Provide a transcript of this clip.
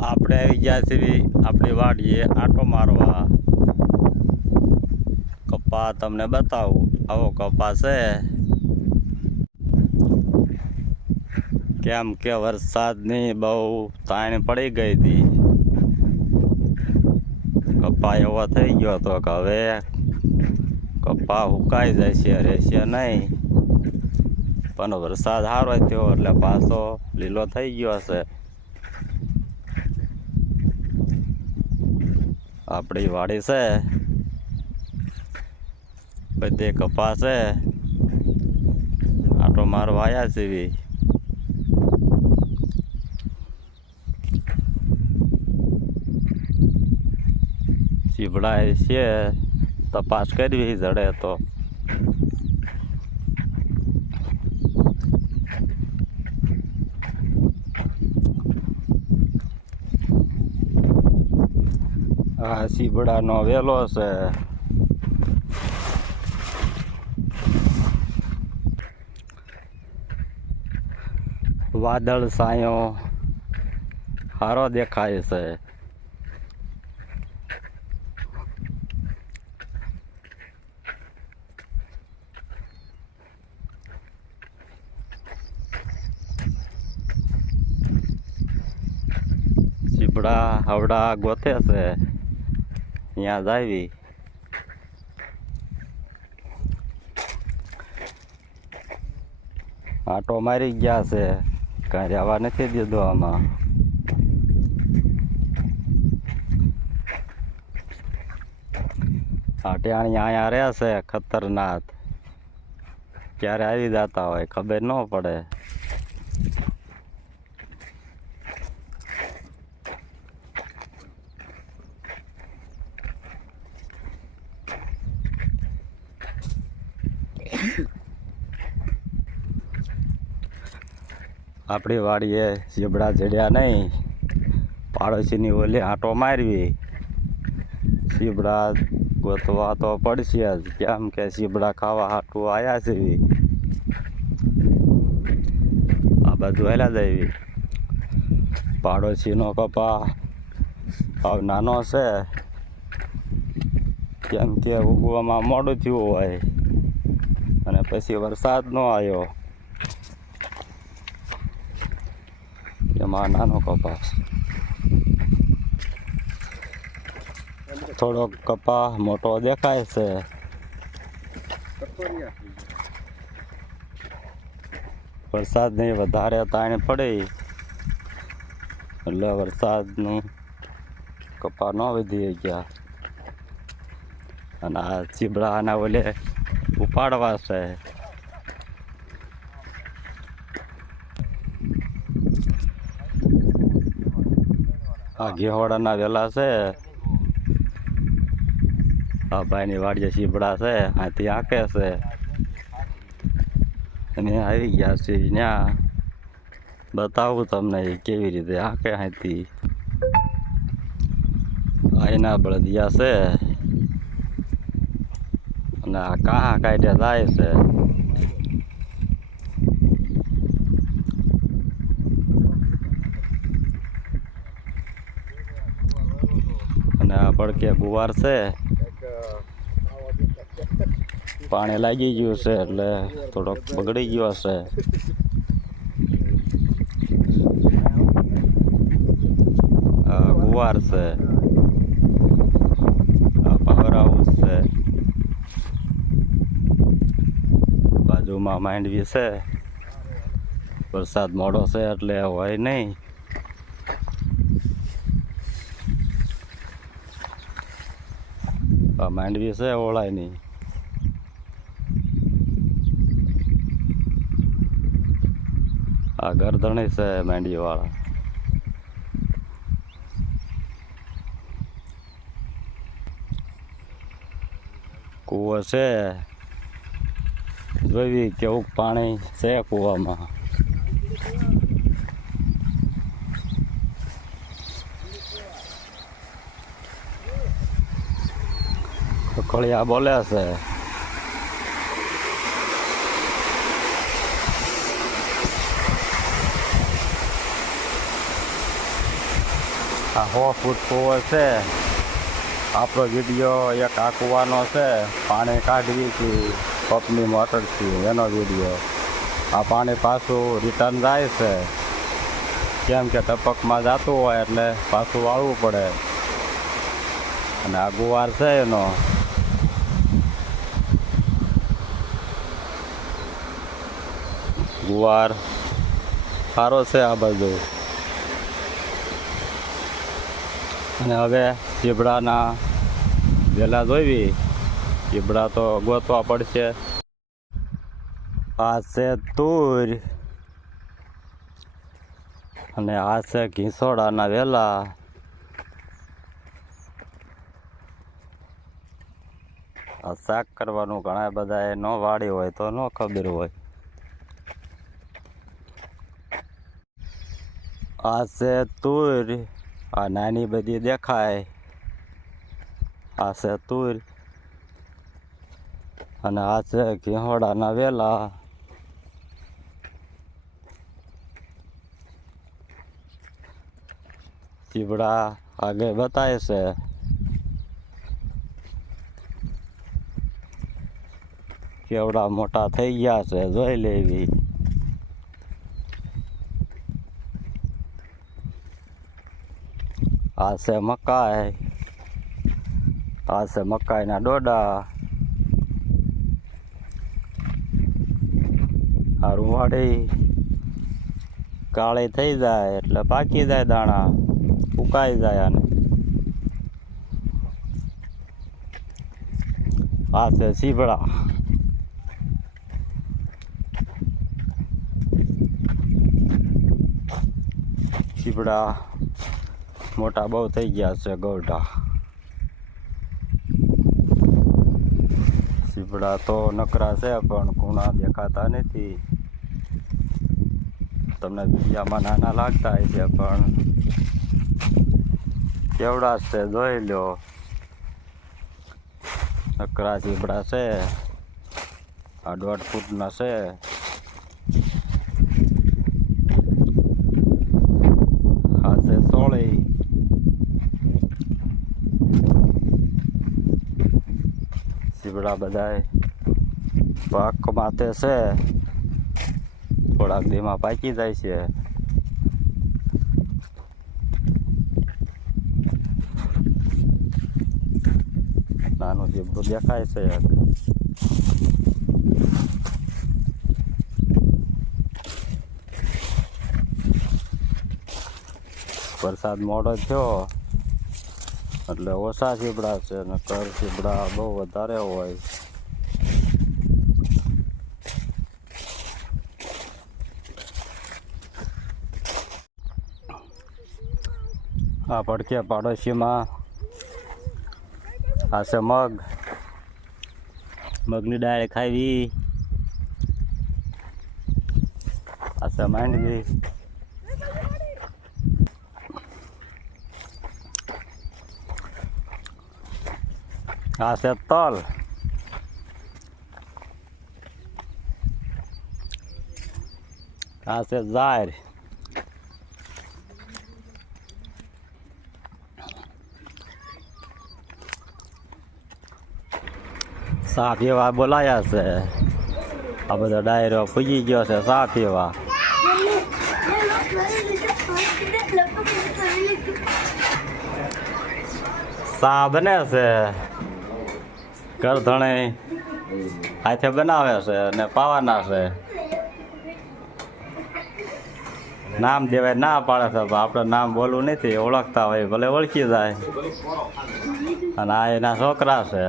આપણે આવી ગયા છીએ આપણી વાડીએ આટો મારવા. કપા તમને બતાવું. આવો કપા છે કેમ કે વરસાદની બહુ તાણ પડી ગઈ હતી. કપા એવો થઈ ગયો હતો કે હવે કપા હુકાઈ જાય છે રહેશે નહીં. પણ વરસાદ સારો થયો એટલે પાછો લીલો થઈ ગયો હશે. આપણી વાડી છે. બધે કપા છે. આટો મારવા આવ્યા છીએ ચીબડા છે. તપાસ કરવી જડે તો. આ સીબડાનો વેલો છે. વાદળ સાયો. સારો દેખાય છે. ચીબડા હવડા ગોતે છે. ત્યાં જાવી આટો મારી ગયા છે કાંઈ રહેવા નથી દીધો આમાં આટિયાણી અહીંયા રહે છે ખતરનાક ક્યારે આવી જતા હોય ખબર ન પડે આપણી વાડીએ ઝીબડા જડ્યા નહીં. પાડોશીની ઓલી આંટો મારવી. ઝીબડા ગોતવા તો પડશે જ. કેમ કે ઝીબડા ખાવા હાટું આવ્યા છે. આ બધું હેલા દેવી પાડોશીનો કપા ભાવ નાનો છે. કેમ કે ઉગવામાં મોડું થયું હોય. અને પછી વરસાદ ન આવ્યો. એમાં નાનો કપાસ. થોડોક કપા મોટો દેખાય છે. વરસાદની વધારે તાણ પડી. એટલે વરસાદનું કપા ન વધી ગયા. અને આ ચીબડા આના ઓલે ઉપાડવા છે. આ ઘેવાડાના વેલા છે. આ ભાઈની વાડીએ સીબડા છે, આથી આંકે છે. અને આવી ગયા છે ત્યાં બતાવું તમને કેવી રીતે આંકે અહીંથી એના બળદિયા છે. અને આ કાં કાઢ્યા જાય છે. અને ગુવાર છે. પાણી લાગી ગયું છે એટલે થોડોક બગડી ગયો હશે ગુવાર છે. પાવર હાઉસ છે. બાજુમાં માંડવી છે. વરસાદ મોડો છે એટલે હોય નહીં. આ માંડવી છે ઓળાય નહીં આ ગરદણી છે માંડવી વાળા કૂવો છે જોઈ કેવું પાણી છે કૂવામાં ખોળિયા બોલે છે આ હો ફૂટ કૂવો છે આપણો વીડિયો એક આકુવાનો છે પાણી કાઢવી હતી પંપની મોટરથી એનો વીડિયો આ પાણી પાછું રિટર્ન જાય છે કેમ કે ટપકમાં જતું હોય એટલે પાછું વાળવું પડે અને આ ગુવાર છે એનો ગુવાર. સારો છે આ બાજુ. અને હવે ચીબડાના વેલા જોઈવી ચીબડા તો ગોતવા પડશે. આ છે તુર. અને આ છે ઘીસોડાના વેલા. શાક કરવાનું ઘણા બધા ન વાળી હોય તો ન ખબર હોય. આ છે તુર, આ નાની બધી દેખાય. આ છે તુર, અને આ છે ઘેહોડાના વેલા. ચીબડા આગળ બતાવે છે. કેવડા મોટા થઈ ગયા છે, જોઈ લેવી. આ છે મકાઈ. આ છે મકાઈના ડોડા આ રૂવાડી કાળી થઈ જાય એટલે પાકી જાય દાણા, ઉકાઈ જાય આને. આ છે સીબડા સીબડા મોટા બહુ થઈ ગયા છે ગૌઢા સીપડા તો નકરા છે, પણ ખૂણા દેખાતા નથી. તમને બીજામાં નાના લાગતા હોય છે, પણ કેવડા છે, જોઈ લો. નકરા સીપડા છે. આ દોઢ ફૂટના છે આ છે સોળી સીબડા બધાય. પાક માથે છે. થોડાક દીમાં પાકી જાય છે. નાનું જીબડું દેખાય છે વરસાદ મોડો થયો. એટલે ઓછા ઝીબડા છે અને કર ઝીબડા બહુ વધારે હોય. આ પડકે પાડોશીમાં આ છે મગ. મગની દાળ ખાવી આ છે માંડવી. આ છે તલ આ છે સા પીવા બોલાયા છે આ બધો ડાયરો પૂજી ગયો છે સા એવા સા છે ઘર ધણે હાથે બનાવે છે અને પાવાના છે. નામ દેવાય, ના પાડે છે આપણે નામ બોલવું નથી, ઓળખતા હોય, ભલે ઓળખી જાય. અને આ એના છોકરા છે.